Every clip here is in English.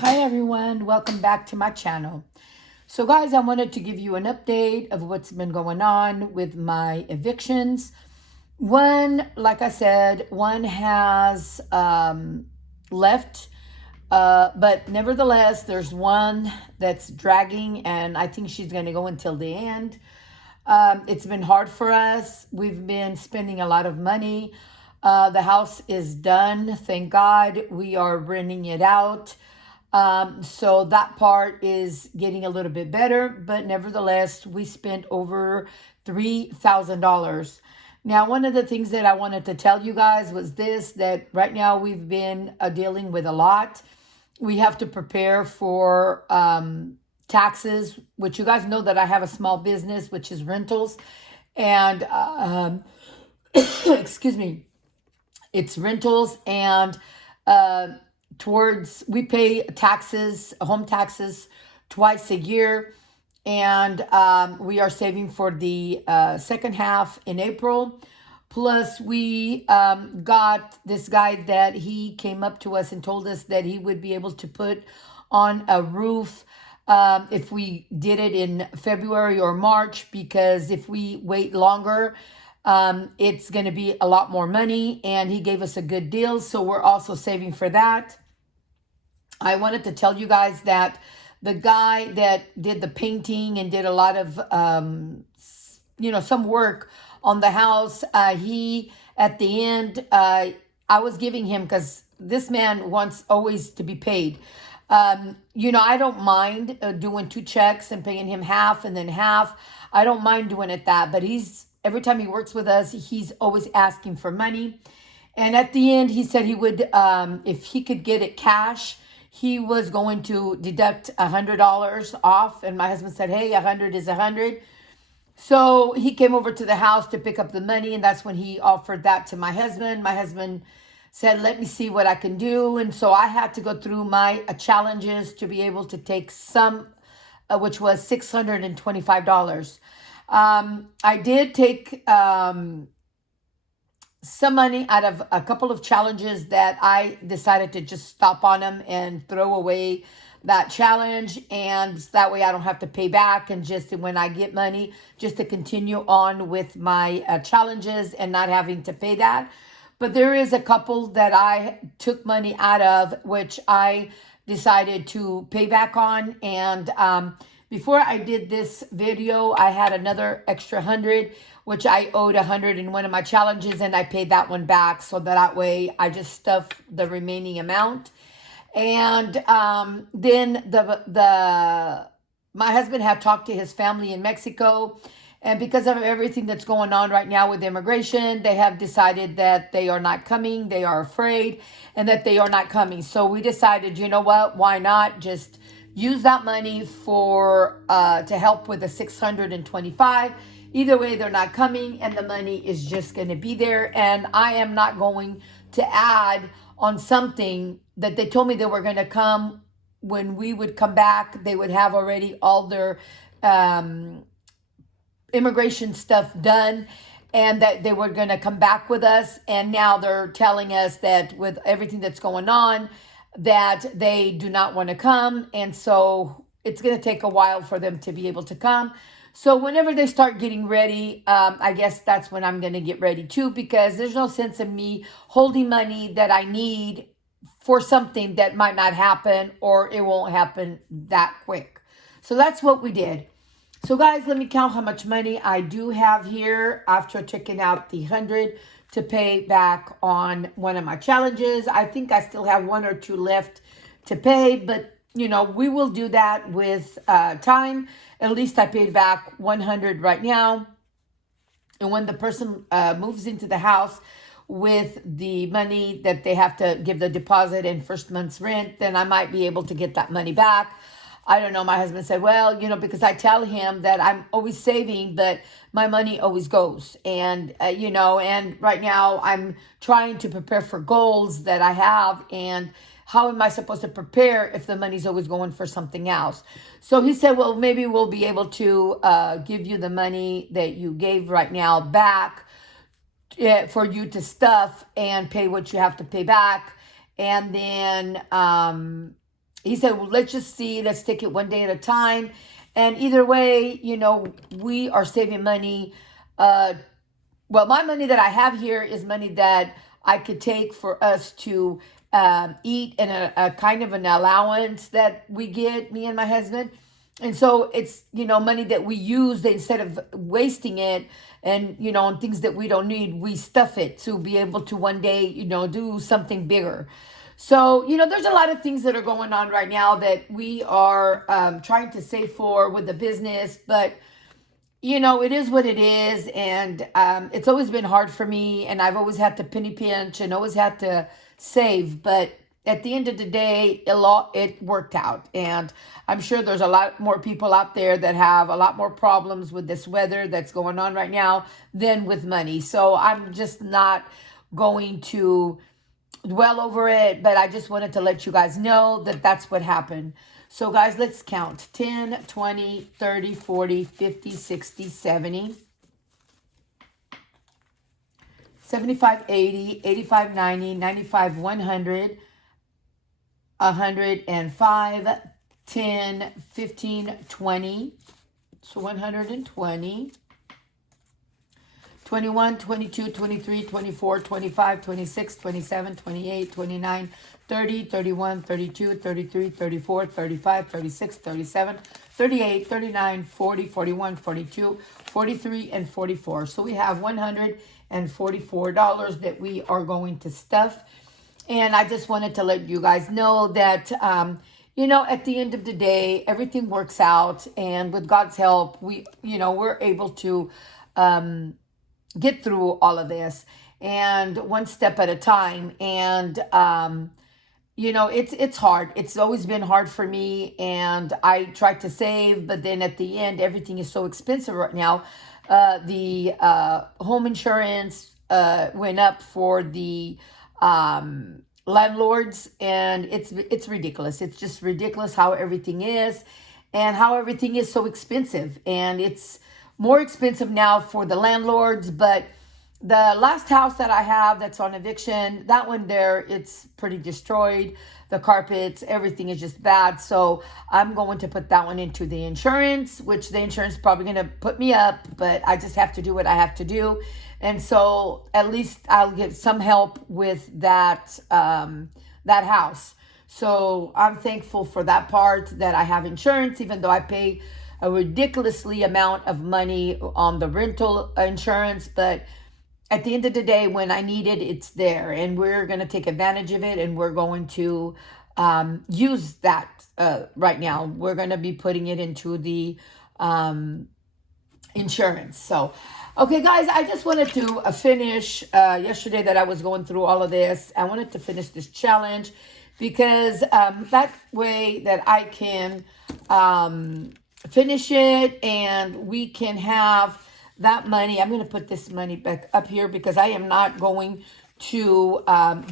Hi everyone, welcome back to my channel. So guys, I wanted to give you an update of what's been going on with my evictions. One, like I said, one has left, but nevertheless, there's one that's dragging, and I think she's going to go until the end. It's been hard for us. We've been spending a lot of money. The house is done, thank God. We are renting it out. So that part is getting a little bit better, but nevertheless, we spent over $3,000. Now, one of the things that I wanted to tell you guys was this, that right now we've been dealing with a lot. We have to prepare for taxes, which you guys know that I have a small business, which is rentals. And excuse me, it's rentals and uh, towards we pay taxes, home taxes, twice a year, and we are saving for the second half in April. Plus, we got this guy that he came up to us and told us that he would be able to put on a roof if we did it in February or March, because if we wait longer, it's going to be a lot more money. And he gave us a good deal. So we're also saving for that. I wanted to tell you guys that the guy that did the painting and did a lot of, some work on the house, he, at the end, I was giving him, because this man wants always to be paid. I don't mind doing two checks and paying him half and then half. I don't mind doing it that, but every time he works with us, he's always asking for money. And at the end, he said he would, if he could get it cash, he was going to deduct $100 off. And my husband said, hey, 100 is 100. So he came over to the house to pick up the money. And that's when he offered that to my husband. My husband said, let me see what I can do. And so I had to go through my challenges to be able to take some, which was $625. I did take some money out of a couple of challenges that I decided to just stop on them and throw away that challenge. And that way I don't have to pay back. And just when I get money, just to continue on with my challenges and not having to pay that. But there is a couple that I took money out of, which I decided to pay back on. And before I did this video, I had another extra 100, which I owed 100 in one of my challenges, and I paid that one back. So that way I just stuffed the remaining amount. And then my husband had talked to his family in Mexico, and because of everything that's going on right now with immigration, they have decided that they are not coming. They are afraid, and that they are not coming. So we decided, you know what? Why not just use that money for to help with the 625. Either way, they're not coming, and the money is just going to be there. And I am not going to add on something that they told me they were going to come. When we would come back, they would have already all their immigration stuff done, and that they were going to come back with us. And now they're telling us that with everything that's going on, that they do not want to come. And so it's going to take a while for them to be able to come. So whenever they start getting ready, I guess that's when I'm going to get ready too, because there's no sense in me holding money that I need for something that might not happen, or it won't happen that quick. So that's what we did. So guys, let me count how much money I do have here after checking out the 100 to pay back on one of my challenges. I think I still have one or two left to pay, but we will do that with time. At least I paid back 100 right now. And when the person moves into the house with the money that they have to give the deposit and first month's rent, then I might be able to get that money back. I don't know. My husband said, well, because I tell him that I'm always saving, but my money always goes. And, and right now I'm trying to prepare for goals that I have. And how am I supposed to prepare if the money's always going for something else? So he said, well, maybe we'll be able to give you the money that you gave right now back for you to stuff and pay what you have to pay back. And then, he said, well, let's just see, let's take it one day at a time. And either way, we are saving money. Well, my money that I have here is money that I could take for us to eat in a kind of an allowance that we get, me and my husband. And so it's, money that we use instead of wasting it and, on things that we don't need, we stuff it to be able to one day, do something bigger. So, there's a lot of things that are going on right now that we are trying to save for with the business, but it is what it is, and it's always been hard for me, and I've always had to penny pinch and always had to save. But at the end of the day, it worked out, and I'm sure there's a lot more people out there that have a lot more problems with this weather that's going on right now than with money. So I'm just not going to dwell over it, but I just wanted to let you guys know that that's what happened. So guys, let's count. 10, 20, 30, 40, 50, 60, 70, 75, 80, 85, 90, 95, 100, 105, 10, 15, 20. So 120. 21, 22, 23, 24, 25, 26, 27, 28, 29, 30, 31, 32, 33, 34, 35, 36, 37, 38, 39, 40, 41, 42, 43, and 44. So we have $144 that we are going to stuff. And I just wanted to let you guys know that, at the end of the day, everything works out. And with God's help, we're able to get through all of this, and one step at a time. And it's hard. It's always been hard for me, and I try to save, but then at the end, everything is so expensive right now. The home insurance went up for the landlords, and it's ridiculous. It's just ridiculous how everything is, and how everything is so expensive. And it's more expensive now for the landlords. But the last house that I have that's on eviction, that one there, it's pretty destroyed. The carpets, everything is just bad. So I'm going to put that one into the insurance, which the insurance is probably going to put me up, but I just have to do what I have to do. And so at least I'll get some help with that, that house. So I'm thankful for that part, that I have insurance, even though I pay a ridiculously amount of money on the rental insurance. But at the end of the day, when I need it, it's there, and we're going to take advantage of it, and we're going to use that right now. We're going to be putting it into the insurance. So, okay, guys, I just wanted to finish yesterday that I was going through all of this. I wanted to finish this challenge because that way that I can finish it, and we can have that money. I'm going to put this money back up here because I am not going to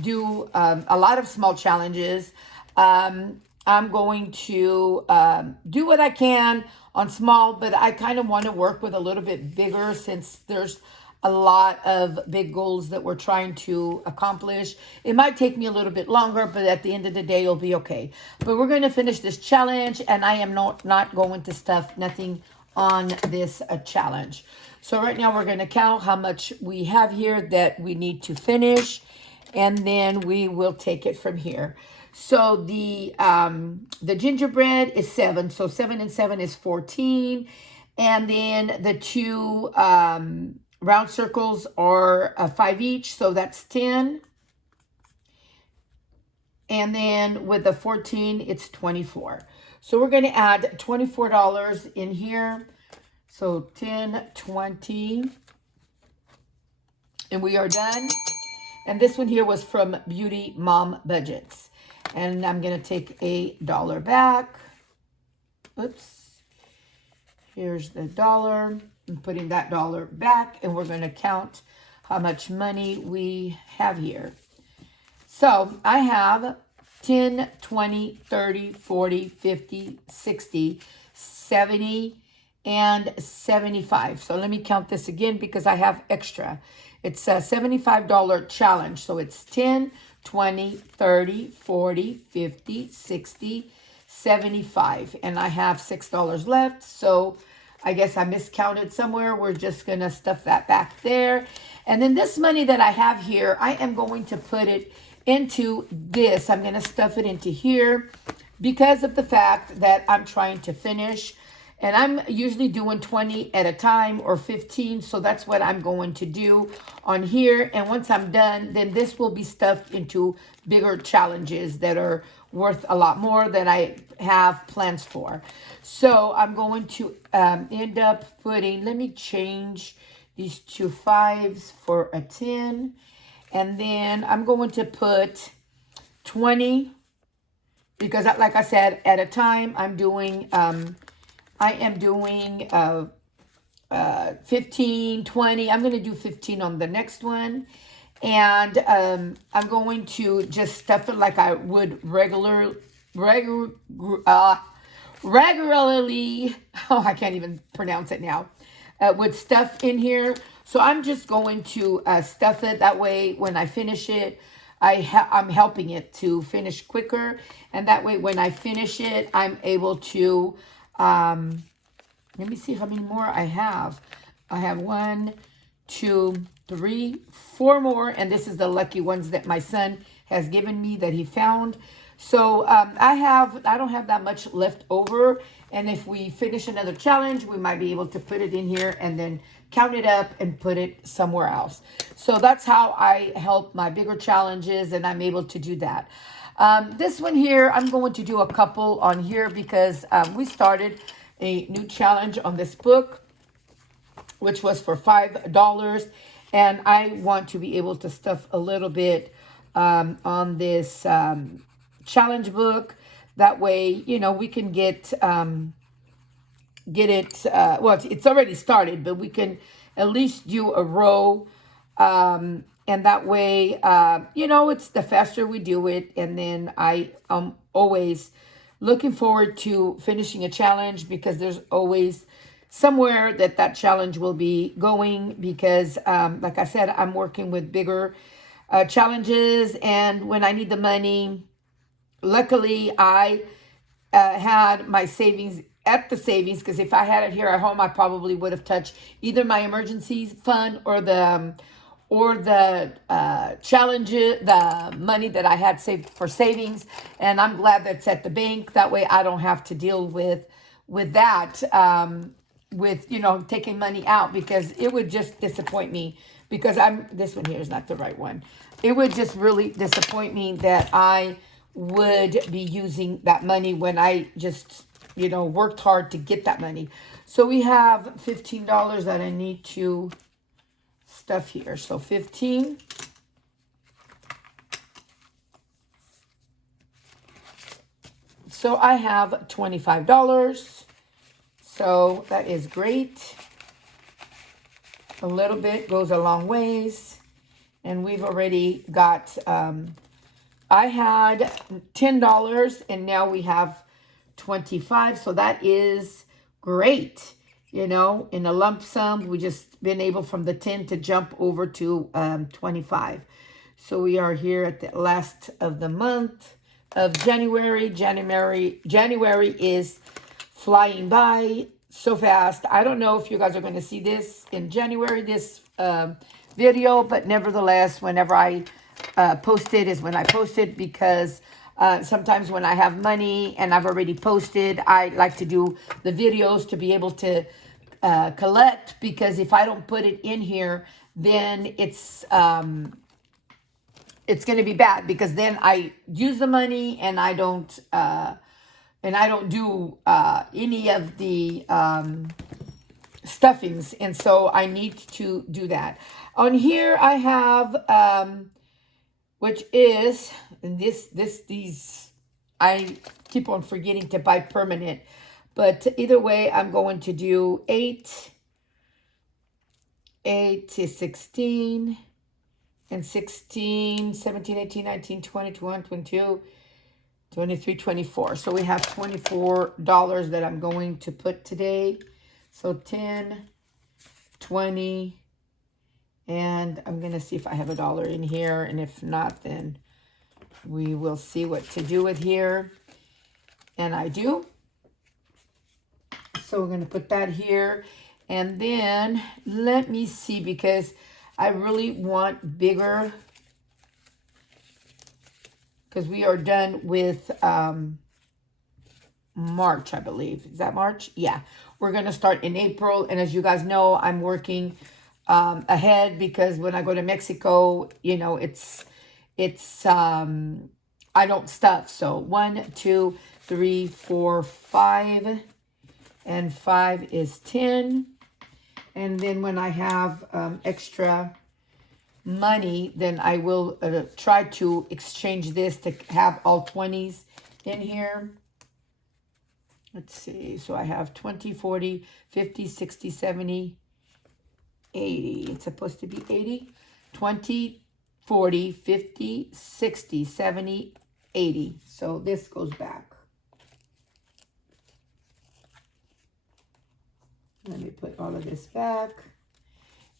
do a lot of small challenges. I'm going to do what I can on small, but I kind of want to work with a little bit bigger, since there's a lot of big goals that we're trying to accomplish. It might take me a little bit longer, but at the end of the day, it'll be okay. But we're going to finish this challenge, and I am not going to stuff nothing on this challenge. So right now we're going to count how much we have here that we need to finish, and then we will take it from here. So the gingerbread is 7. So 7 and 7 is 14. And then the two round circles are 5 each. So that's 10. And then with the 14, it's 24. So we're going to add $24 in here. So 10, 20. And we are done. And this one here was from Beauty Mom Budgets. And I'm going to take $1 back. Oops. Here's the $1. I'm putting that $1 back. And we're going to count how much money we have here. So I have 10, 20, 30, 40, 50, 60, 70, and 75. So let me count this again because I have extra. It's a $75 challenge. So it's 10, 20, 30, 40, 50, 60, $6.75, and I have $6 left. So I guess I miscounted somewhere. We're just gonna stuff that back there. And then this money that I have here, I am going to put it into this. I'm gonna stuff it into here because of the fact that I'm trying to finish. And I'm usually doing 20 at a time or 15. So that's what I'm going to do on here. And once I'm done, then this will be stuffed into bigger challenges that are worth a lot more than I have plans for. So I'm going to end up putting, let me change these 2 5s for a 10. And then I'm going to put 20 because like I said, at a time I'm doing, I am doing 15, 20. I'm going to do 15 on the next one. And I'm going to just stuff it like I would regularly. Oh, I can't even pronounce it now. With stuff in here. So I'm just going to stuff it. That way, when I finish it, I'm helping it to finish quicker. And that way, when I finish it, I'm able to... let me see how many more I have. I have 1, 2, 3, 4 more, and this is the lucky ones that my son has given me that he found. So I don't have that much left over, and if we finish another challenge, we might be able to put it in here and then count it up and put it somewhere else. So that's how I help my bigger challenges, and I'm able to do that. This one here, I'm going to do a couple on here because we started a new challenge on this book, which was for $5, and I want to be able to stuff a little bit on this challenge book. That way, you know, we can get it, well, it's already started, but we can at least do a row, and that way, you know, it's the faster we do it, and then I am always looking forward to finishing a challenge because there's always somewhere that challenge will be going because, like I said, I'm working with bigger challenges, and when I need the money, luckily I had my savings at the savings, because if I had it here at home, I probably would have touched either my emergency fund or the challenges, the money that I had saved for savings. And I'm glad that's at the bank. That way I don't have to deal with that, with, you know, taking money out, because it would just disappoint me because this one here is not the right one. It would just really disappoint me that I would be using that money when I just, you know, worked hard to get that money. So we have $15 that I need to stuff here. So 15. So I have $25. So that is great. A little bit goes a long ways. And we've already got, I had $10 and now we have 25. So that is great. You know, in a lump sum, we just been able from the 10 to jump over to 25. So we are here at the last of the month of January. January is flying by so fast. I don't know if you guys are going to see this in January, this video, but nevertheless, whenever I post it is when I post it, because sometimes when I have money and I've already posted, I like to do the videos to be able to collect, because if I don't put it in here, then it's going to be bad, because then I use the money and I don't do any of the stuffings, and so I need to do that. On here I have which is these I keep on forgetting to buy permanent, but either way I'm going to do 8 is 16, and 16, 17, 18, 19, 20, 21, 22, 23, 24. So we have $24 that I'm going to put today. So 10, 20, and I'm going to see if I have $1 in here. And if not, then we will see what to do with here. And I do. So we're going to put that here. And then let me see, because I really want bigger, because we are done with March, I believe. Is that March? Yeah. We're going to start in April. And as you guys know, I'm working ahead, because when I go to Mexico, you know, it's I don't stuff. So 1, 2, 3, 4, 5, and 5 is 10. And then when I have extra money, then I will try to exchange this to have all 20s in here. Let's see. So I have 20, 40, 50, 60, 70, 80. It's supposed to be 80. 20, 40, 50, 60, 70, 80. So this goes back. Let me put all of this back.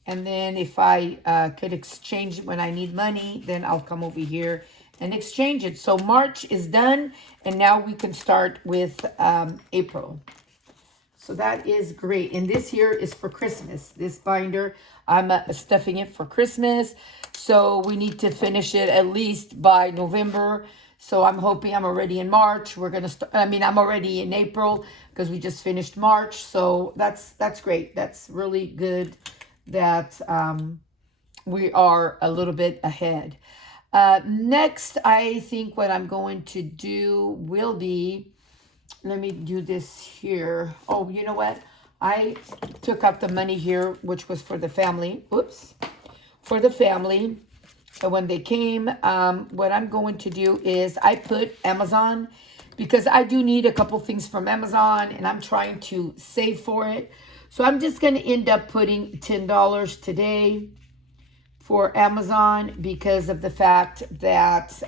And then if I could exchange it when I need money, then I'll come over here and exchange it. So March is done, and now we can start with April. So that is great. And this here is for Christmas. This binder, I'm stuffing it for Christmas. So we need to finish it at least by November. So I'm hoping I'm already in March. We're going to start, I mean, I'm already in April because we just finished March. So that's great. That's really good that we are a little bit ahead. Next, I think what I'm going to do will be, let me do this here. Oh, you know what? I took out the money here, which was for the family. Oops. For the family. So when they came, what I'm going to do is I put Amazon, because I do need a couple things from Amazon, and I'm trying to save for it. So I'm just going to end up putting $10 today for Amazon, because of the fact that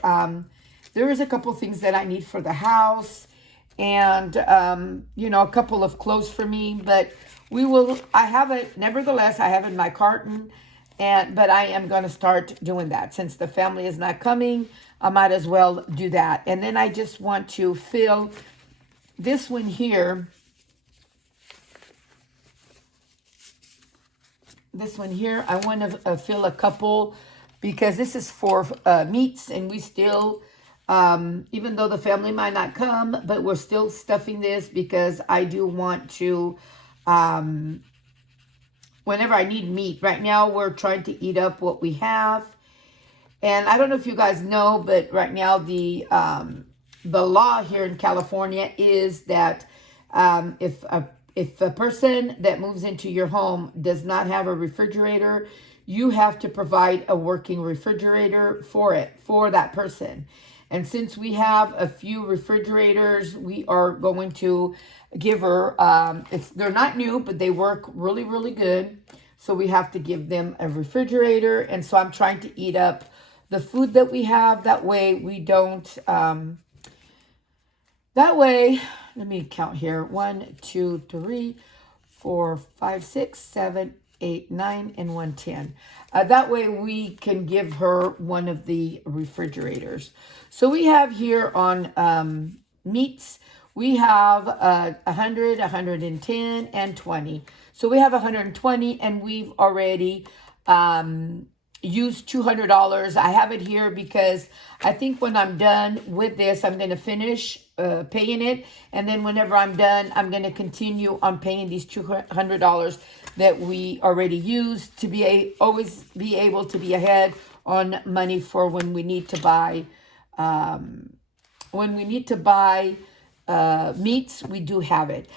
there is a couple things that I need for the house, and you know, a couple of clothes for me. But I have it, nevertheless, I have it in my carton, but I am going to start doing that. Since the family is not coming, I might as well do that. And then I just want to fill this one here. This one here, I want to fill a couple, because this is for meats, and we still, even though the family might not come, but we're still stuffing this, because I do want to, whenever I need meat. Right now, we're trying to eat up what we have. And I don't know if you guys know, but right now the law here in California is that if a person that moves into your home does not have a refrigerator, you have to provide a working refrigerator for that person. And since we have a few refrigerators, we are going to give her, they're not new, but they work really, really good. So we have to give them a refrigerator. And so I'm trying to eat up the food that we have. That way we don't, let me count here. 1, 2, 3, 4, 5, 6, 7, 8, 9, and 1, 10. That way we can give her one of the refrigerators. So we have here on meats, we have 100, 110, and 20. So we have 120, and we've already used $200. I have it here because I think when I'm done with this, I'm going to finish paying it. And then whenever I'm done, I'm going to continue on paying these $200 that we already used to always be able to be ahead on money for when we need to buy meats. We do have it.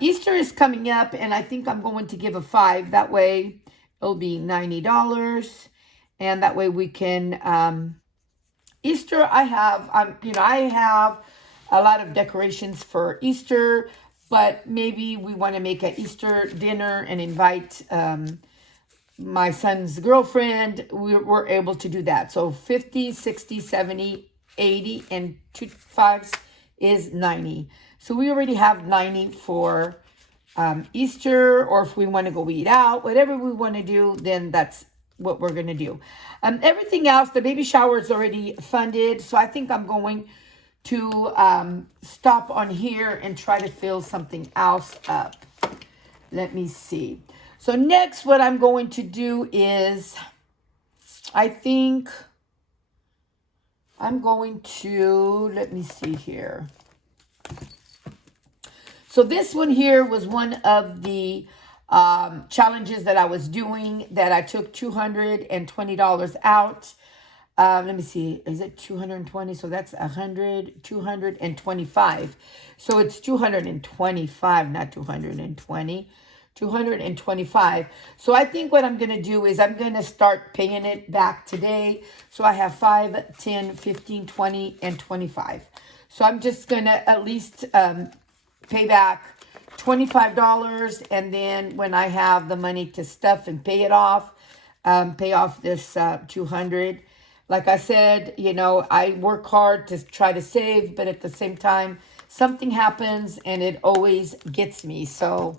Easter is coming up, and I think I'm going to give a 5. That way it'll be $90, and that way we can Easter. I have a lot of decorations for Easter, but maybe we want to make an Easter dinner and invite my son's girlfriend. We're able to do that. So 50, 60, 70, 80, and 2 5s is 90. So we already have 90 for Easter, or if we want to go eat out, whatever we want to do, then that's what we're going to do. Everything else, the baby shower is already funded. So I think I'm going to stop on here and try to fill something else up. Let me see. So next, what I'm going to do is, I think I'm going to, let me see here. So this one here was one of the challenges that I was doing, that I took $220 out. Let me see, is it 220? So that's 100, 225. So it's 225, not 220. 225. So I think what I'm going to do is I'm going to start paying it back today. So I have 5, 10, 15, 20, and 25. So I'm just going to at least pay back $25. And then when I have the money to stuff and pay it off, pay off this 200. Like I said, you know, I work hard to try to save, but at the same time, something happens and it always gets me. So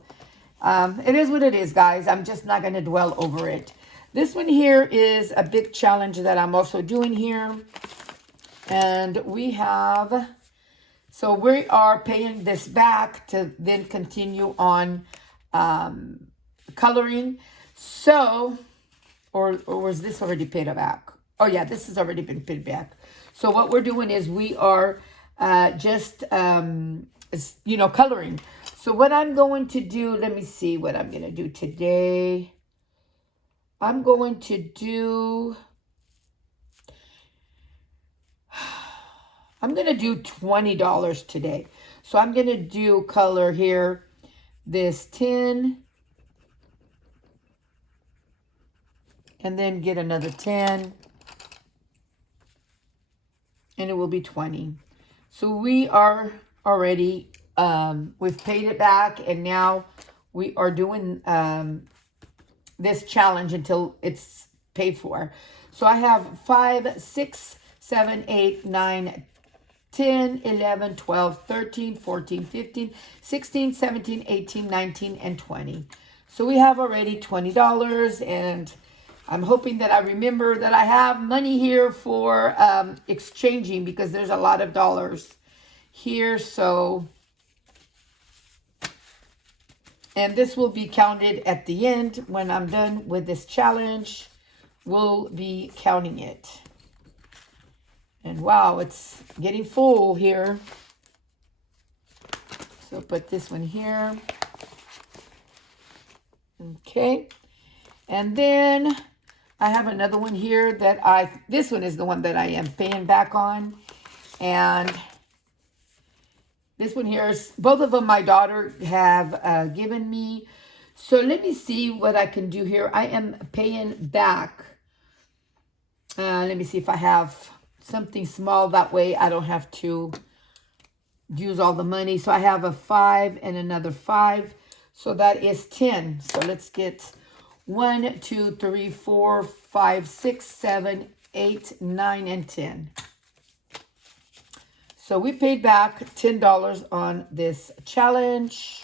it is what it is, guys. I'm just not going to dwell over it. This one here is a big challenge that I'm also doing here. And we have, so we are paying this back to then continue on coloring. So, or was this already paid back? Oh, yeah, this has already been paid back. So what we're doing is we are just, you know, coloring. So what I'm going to do, let me see what I'm going to do today. I'm going to do, I'm going to do $20 today. So I'm going to do color here, this 10, and then get another 10, and it will be 20. So we are already, we've paid it back, and now we are doing this challenge until it's paid for. So I have 5, 6, 7, 8, 9, 10, 11, 12, 13, 14, 15, 16, 17, 18, 19, and 20. So we have already $20, and I'm hoping that I remember that I have money here for exchanging, because there's a lot of dollars here. So, and this will be counted at the end when I'm done with this challenge. We'll be counting it. And wow, it's getting full here. So put this one here. Okay. And then I have another one here that this one is the one that I am paying back on. And this one here is, both of them my daughter have given me. So let me see what I can do here. I am paying back. Let me see if I have something small, that way I don't have to use all the money. So I have a 5 and another 5, so that is 10. So let's get 1, 2, 3, 4, 5, 6, 7, 8, 9, and 10. So we paid back $10 on this challenge.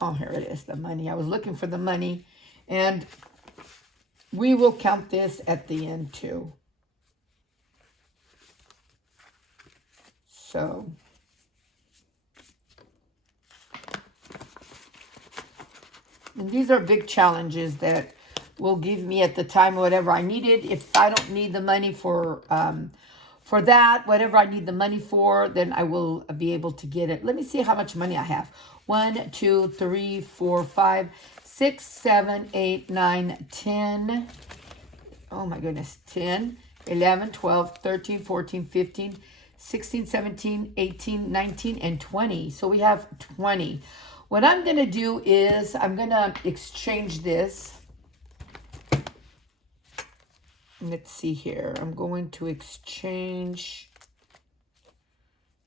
Oh, here it is, the money. I was looking for the money, and we will count this at the end too. So, and these are big challenges that will give me at the time whatever I needed. If I don't need the money for that, whatever I need the money for, then I will be able to get it. Let me see how much money I have. 1, 2, 3, 4, 5, 6, 7, 8, 9, 10. Oh my goodness, 10, 11, 12, 13, 14, 15, 16, 17, 18, 19, and 20. So we have 20. What I'm going to do is I'm going to exchange this. Let's see here. I'm going to exchange.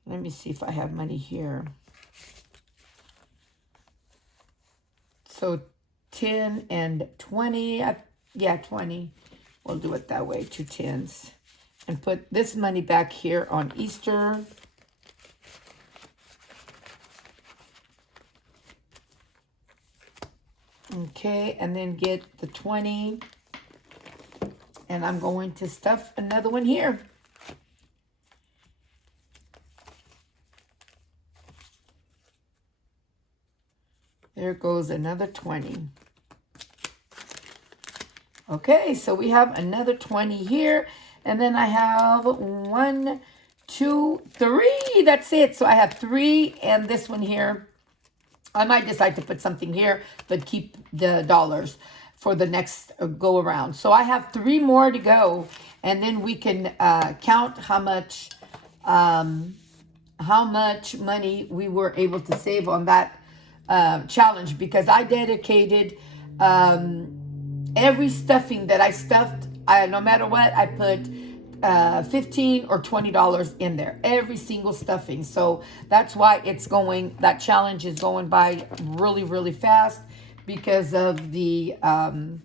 Let me see if I have money here. So 10 and 20. Yeah, 20. We'll do it that way, 2 10s. And put this money back here on Easter. Okay, and then get the 20. And I'm going to stuff another one here. There goes another 20. Okay, so we have another 20 here. And then I have 1, 2, 3. That's it. So I have 3 and this one here. I might decide to put something here, but keep the dollars for the next go around. So I have 3 more to go. And then we can count how much money we were able to save on that challenge, because I dedicated every stuffing that I stuffed. No matter what, I put $15 or $20 in there, every single stuffing. So that's why that challenge is going by really, really fast, because of the amount.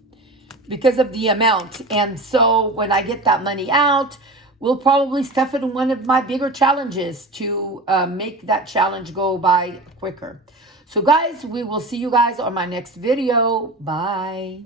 And so when I get that money out, we'll probably stuff it in one of my bigger challenges to make that challenge go by quicker. So guys, we will see you guys on my next video. Bye.